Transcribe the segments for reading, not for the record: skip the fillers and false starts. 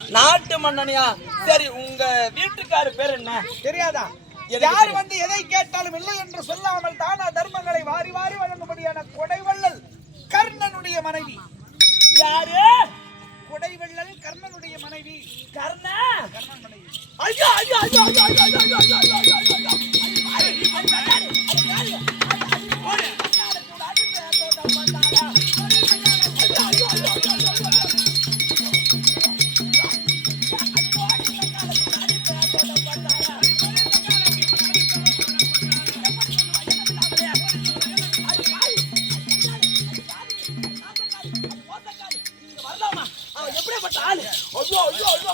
நாட்டு மன்னனியா? சரி, உங்க வீட்டுக்காரு பேர் என்ன? தெரியாதா? யார் வந்து எதை கேட்டாலும் இல்லை என்று சொல்லாமல் தானா தர்மங்களை வாரி வாரி வழங்கும்படியான கொடைவள்ளல் கர்ணனுடைய மனைவி. யாரு? கொடைவள்ளல் கர்ணனுடைய மனைவி. கர்ணன் மனைவி. ஐயோ ஐயோ ஐயோ ஐயோ ஐயோ ஐயோ ஐயோ ஐயோ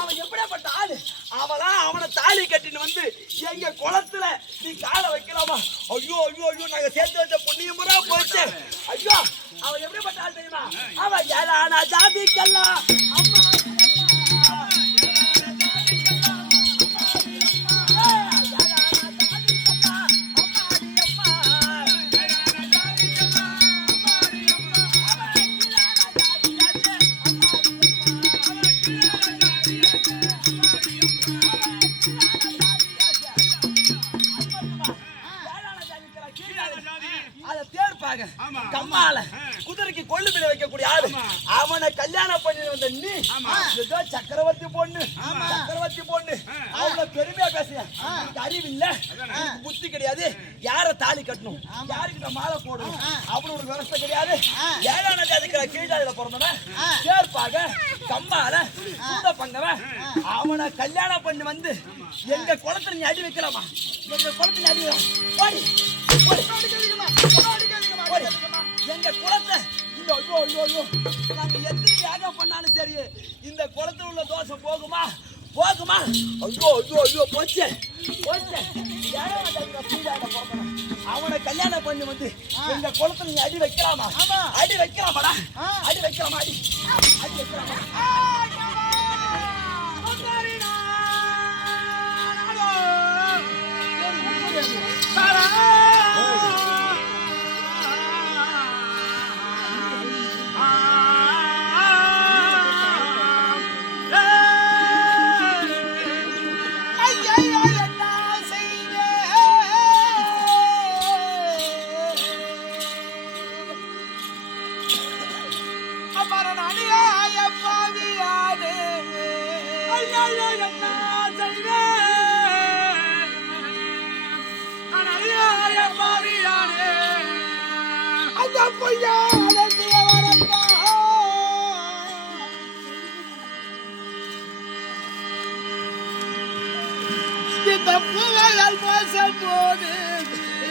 அவன் எப்படிப்பட்ட ஆளு? அவனை தாலி கட்டின்னு வந்து எங்க குளத்துல நீ காலை வைக்கலாமா? ஐயோ ஐயோ ஐயோ, நாங்க சேர்த்து வச்ச புண்ணியமுறா போச்சு. ஐயோ, அவன் எப்படிப்பட்ட ஆள் தெரியுமா? அவன் ஏழானா ஜாதிக்கெல்லாம் அம்மா கம்மால குதிரைக்கு கொள்ளு பிள்ளை வைக்கக்கூடிய ஆளு. அவனை கல்யாணம் பண்ணி வந்த நீ சக்கரவர்த்தி பொண்ணு அவ்வளவு பெருமையா பேசுற. அறிவு இல்ல, புத்தி கிடையாது. யார தாலி கட்டணும், யாருக்கிட்ட மாலை போடணும் அப்படி ஒரு விவசாய கிடையாது. ஏழான ஜாதிக்கிற கீழாதில பிறந்தவன் சேர்ப்பாக கம்மால சூத பங்கவன். அவனை கல்யாணம் பண்ணி வந்து எங்க குளத்துல நீ அடி வைக்கலாமா? எங்க குளத்துல அடி எங்க குளத்தை நாங்க எத்தனை யாகம் பண்ணாலும் சரி, இந்த குளத்துல உள்ள தோஷம் போகுமா? ஐயோ ஐயோ ஐயோ, போச்சு. அவனை கல்யாணம் பண்ணி வந்து எங்க குளத்துல நீ அடி வைக்கலாமா? அடி வைக்கலாமாடா? அடி வைக்கலாமா? அடி வைக்கலாமா?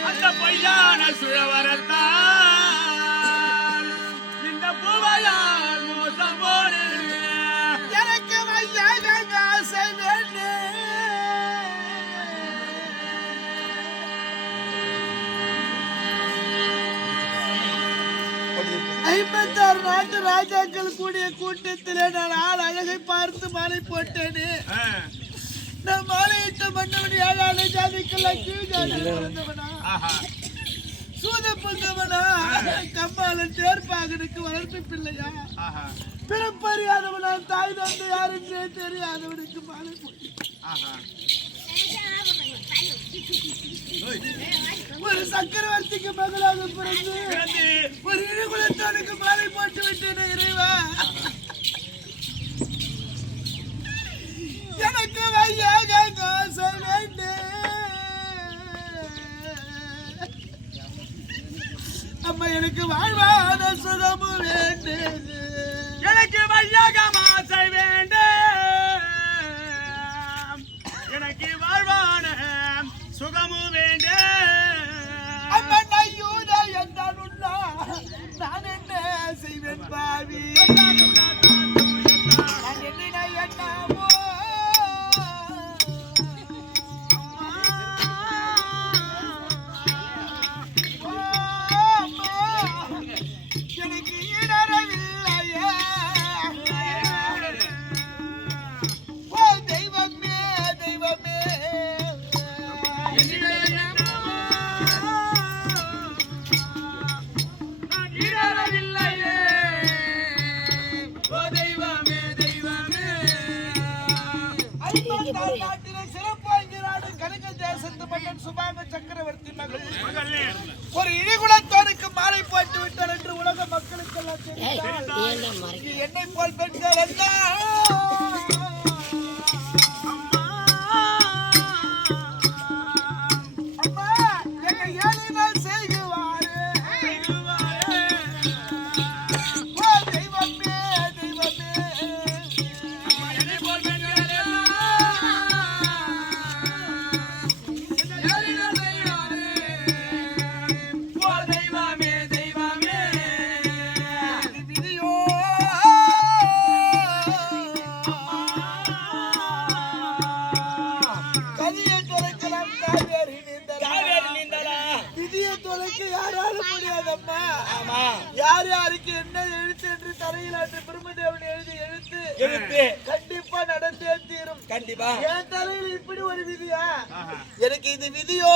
அந்த பொய்யான சுழவரத்தால் இந்த பூவையால் மோசம் போடு. எனக்கு ஆசை வேண்டு ஐம்பத்தாறு நாட்டு ராஜாக்கள் கூடிய கூட்டத்திலே நான் ஆள் அழகை பார்த்து மாலை போட்டேனே. நான் மாலையிட்ட மன்னவன் ஏழாளை ஜாதிக்கெல்லாம் கீழ் ஜாதியில் பிறந்தவனா, சூத பொங்கவனா, கம்மாளன் தேர்ப்பாகனுக்கு வளர்ப்பு பிள்ளையா, பிறப்பறியாதவனா, தாய் தந்தை யாருன்றே தெரியாதவனுக்கு மாலை போட்டு ஒரு சக்கரவர்த்திக்கு மகளாக பிறந்து ஒரு இழுகுலத்தவனுக்கு மாலை போட்டு விட்டேன் இறைவா. எனக்கு வையாக ஆசை வேண்டு அம்மா, எனக்கு வாழ்வான சுகமு வேண்டு. எனக்கு வையாக ஆசை வேண்டு, எனக்கு வாழ்வான சுகமு வேண்டு. அம்மா, நையூத என்றானுண்டா நான் என்ன செய்வேன் பாவி. நான் என்ன என்னமோ எனக்கு இடரவில்லையே. ஓ தெய்வமே தெய்வமே, நாட்டிலே சிறப்பாகிறாடு கலிங்க தேசத்து மன்னன் சுபாங்க சக்கரவர்த்தி மகள் ஒரு இழிகுலத்தோனுக்கு மாலை போட்டு விட்டார் என்று உலக மக்களுக்கெல்லாம் தெரிந்தால் என்னை போல் பெண்கள் அம்மா என்னை ஏழினால் செய்குவாரு தெய்வமே தெய்வமே யார் யாருக்கு என்ன எழுத்து என்று தலையிலாட்டு பிரம்மதேவன் எழுதி எழுத்து கண்டிப்பா நடந்தே தீரும். கண்டிப்பா என் தலையில் இப்படி ஒரு விதியா? எனக்கு இது விதியோ